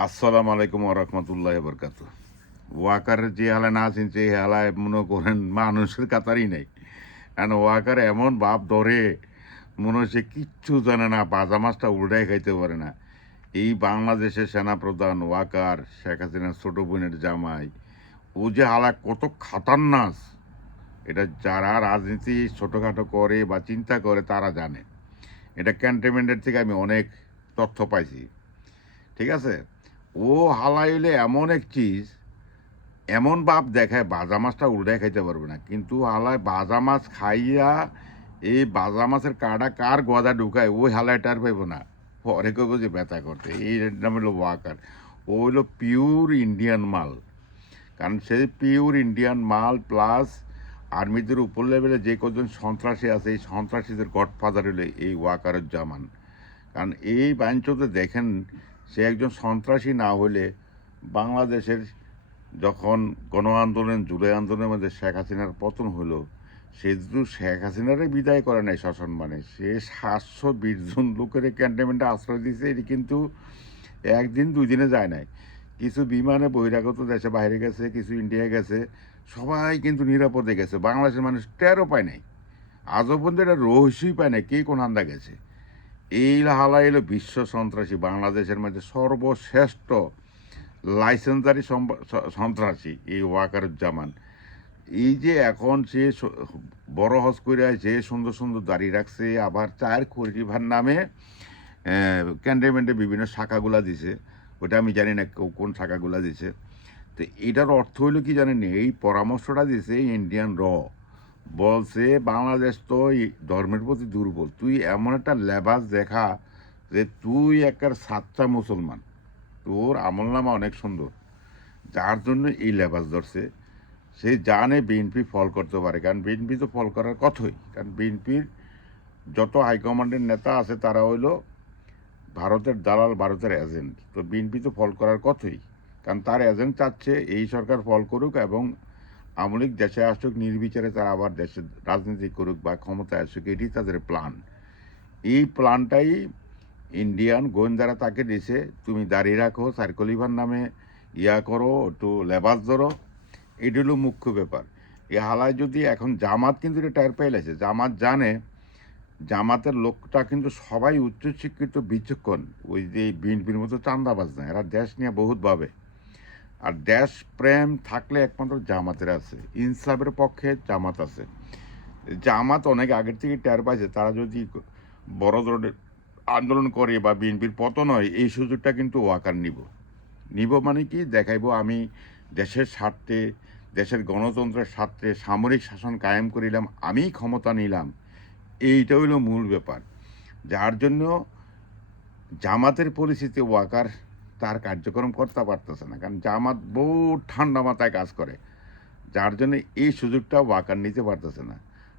আসসালামু আলাইকুম রহমতুল্লাহ বরকাত। ওয়াকারের যে হালায় না চিনছে এই হালায় মনে করেন মানুষের কাতারই নেই। কারণ ওয়াকার এমন ভাব ধরে মনে হচ্ছে কিচ্ছু জানে না, বাজা মাছটা উল্টাই খাইতে পারে না। এই বাংলাদেশের সেনাপ্রধান ওয়াকার, শেখ হাসিনার ছোট বোনের জামাই, ও যে হালা কত খাতারনাক, এটা যারা রাজনীতি ছোটোখাটো করে বা চিন্তা করে তারা জানে। এটা ক্যান্টনমেন্টের থেকে আমি অনেক তথ্য পাইছি, ঠিক আছে। ও হালাইলে এমন এক চিজ, এমন বাপ দেখায় বাজা মাছটা উল্টায় খাইতে পারবে না, কিন্তু হালায় বাজা মাছ খাইয়া এই বাজা মাছের কাটা কার গদা ঢুকায় ওই হালায় টার পাইব না, পরে কেউ যে ব্যথা করতে। এই নাম হলো ওয়াকার। ও হইলো পিওর ইন্ডিয়ান মাল। কারণ সেই পিওর ইন্ডিয়ান মাল প্লাস আর্মিদের উপর লেভেলে যে কজন সন্ত্রাসী আছে এই সন্ত্রাসীদের গডফাদার হলে এই ওয়াকারুজ্জামান। কারণ এই বাঞ্চতে দেখেন, সে একজন সন্ত্রাসী না হলে বাংলাদেশের যখন গণ আন্দোলন জুলাই আন্দোলনের মধ্যে শেখ হাসিনার পতন হলো, সে শুধু শেখ হাসিনারে বিদায় করে নাই শাসন, মানে সে 720 জন লোকের ক্যান্টনমেন্টে আশ্রয় দিয়েছে। এটি কিন্তু একদিন দুই দিনে যায় নাই। কিছু বিমানে বহিরাগত দেশে বাইরে গেছে, কিছু ইন্ডিয়া গেছে, সবাই কিন্তু নিরাপদে গেছে। বাংলাদেশের মানুষ টেরও পায় নাই, আজও পর্যন্ত এটা রহস্যই পায় নাই কে কোন হান্দা গেছে। এই হালা এলো বিশ্ব সন্ত্রাসী, বাংলাদেশের মধ্যে সর্বশ্রেষ্ঠ লাইসেন্সারি সন্ত্রাসী এই ওয়াকারুজ্জামান। এই যে এখন সে বড় হজ করে যে সুন্দর সুন্দর দাড়ি রাখছে, আবার চায়ের খরিভার নামে ক্যান্টনমেন্টে বিভিন্ন শাখাগুলা দিছে, ওটা আমি জানি না কোন শাখাগুলা দিছে। তো এটার অর্থ হইলো কি জানেন, এই পরামর্শটা দিছে ইন্ডিয়ান বলছে বাংলাদেশ তো ধর্মের প্রতি দুর্বল, তুই এমন একটা লেবাস দেখা যে তুই একের সাচ্চা মুসলমান, তোর আমলনামা অনেক সুন্দর, যার জন্য এই লেবাস ধরছে। সে জানে বিএনপি ফল করতে পারে, কারণ বিএনপি তো ফল করার কথাই। কারণ বিএনপির যত হাইকমান্ডের নেতা আছে তারা হইল ভারতের দালাল, ভারতের এজেন্ট। তো বিএনপি তো ফল করার কথাই, কারণ তার এজেন্ট চাচ্ছে এই সরকার ফল করুক এবং আওয়ামী লীগ দেশে আসুক, নির্বিচারে তারা আবার দেশে রাজনীতি করুক বা ক্ষমতায় আসুক, এটি তাদের প্ল্যান। এই প্ল্যানটাই ইন্ডিয়ান গোয়েন্দারা তাকে দিছে, তুমি দাঁড়িয়ে রাখো, সার্কলিভার নামে করো, একটু লেবাস ধরো। এটি হলো মুখ্য ব্যাপার। এ হালায় যদি এখন জামাত কিন্তু এটা টায়ার পাইলেছে, জামাত জানে জামাতের লোকটা কিন্তু সবাই উচ্চশিক্ষিত বিচক্ষণ, ওই যে বিএনপির মতো চান্দাবাজ না, এরা দেশ নিয়ে বহুত ভাবে। আর দেশ প্রেম থাকলে একমাত্র জামাতের আছে, ইনসাফের পক্ষে জামাত আছে। জামাত অনেক আগের থেকে টের পাইছে, তারা যদি বড় ধরনের আন্দোলন করে বা বিএনপির পতন হয়, এই সুযোগটা কিন্তু ওয়াকার নিব মানে কি দেখাইবো, আমি দেশের স্বার্থে, দেশের গণতন্ত্রের স্বার্থে সামরিক শাসন কায়েম করিলাম, আমি ক্ষমতা নিলাম। এইটা হইল মূল ব্যাপার, যার জন্য জামাতের পরিস্থিতি ওয়াকার তার কার্যক্রম করতে পারতেছে না। কারণ জামাত বহু ঠান্ডা মাথায় কাজ করে, যার জন্য এই সুযোগটা ওয়াকার নিতে পারতেছে না।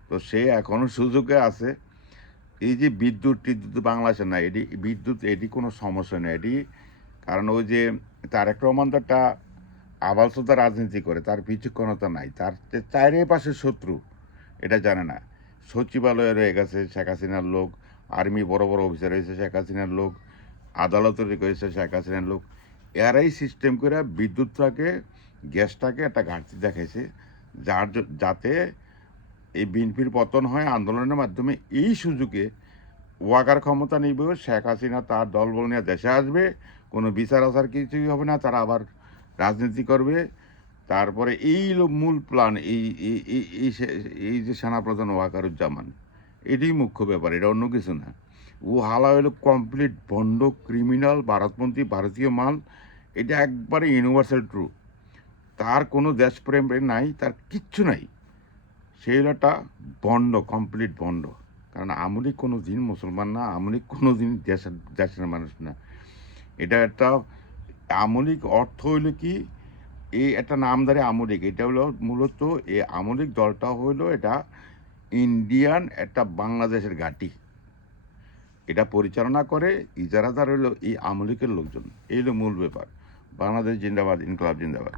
তো সে এখনও সুযোগে আছে। এই যে বিদ্যুৎ টিদ্যুৎ বাংলাদেশে না, এটি বিদ্যুৎ এটি কোনো সমস্যা নেই এটি, কারণ ওই যে তারেক রহমান তো একটা আবালসোতা রাজনীতি করে, তার বিচক্ষণতা নাই, তার চারে পাশে শত্রু এটা জানে না। সচিবালয়ে রয়ে গেছে শেখ হাসিনার লোক, আর্মি বড় বড় অফিসার হয়েছে শেখ হাসিনার লোক, আদালতে রয়েছে শেখ হাসিনার লোক। এরাই সিস্টেম করে বিদ্যুৎটাকে, গ্যাসটাকে একটা ঘাটতি দেখাইছে, যাতে এই বিএনপির পতন হয় আন্দোলনের মাধ্যমে। এই সুযোগে ওয়াকার ক্ষমতা নিব, শেখ হাসিনা তার দলবল নিয়ে দেশে আসবে, কোনো বিচার আচার কিছুই হবে না, তারা আবার রাজনীতি করবে। তারপরে এই মূল প্ল্যান, এই যে সেনাপ্রধান ওয়াকারুজ্জামান, এটাই মুখ্য ব্যাপার, এটা অন্য কিছু না। ও হালা হলো কমপ্লিট ভণ্ড ক্রিমিনাল, ভারতপন্থী, ভারতীয় মাল। এটা একবারে ইউনিভার্সাল ট্রু, তার কোনো দেশপ্রেম নাই, তার কিচ্ছু নাই। সেই হলো একটা ভণ্ড, কমপ্লিট ভণ্ড। কারণ আমলিক কোনো দিন মুসলমান না, আমলিক কোনো দিন দেশের মানুষ না। এটা একটা আমলিক অর্থ হইল কি, এই একটা নামধারী আমলিক, এটা হলো মূলত এই আমলিক দলটা হইলো এটা ইন্ডিয়ান একটা বাংলাদেশের ঘাঁটি। এটা পরিচালনা করে ইজারাদার হইলো এই আমলিকের লোকজন। এই হলো মূল ব্যাপার। বাংলাদেশ জিন্দাবাদ, ইনকলাব জিন্দাবাদ।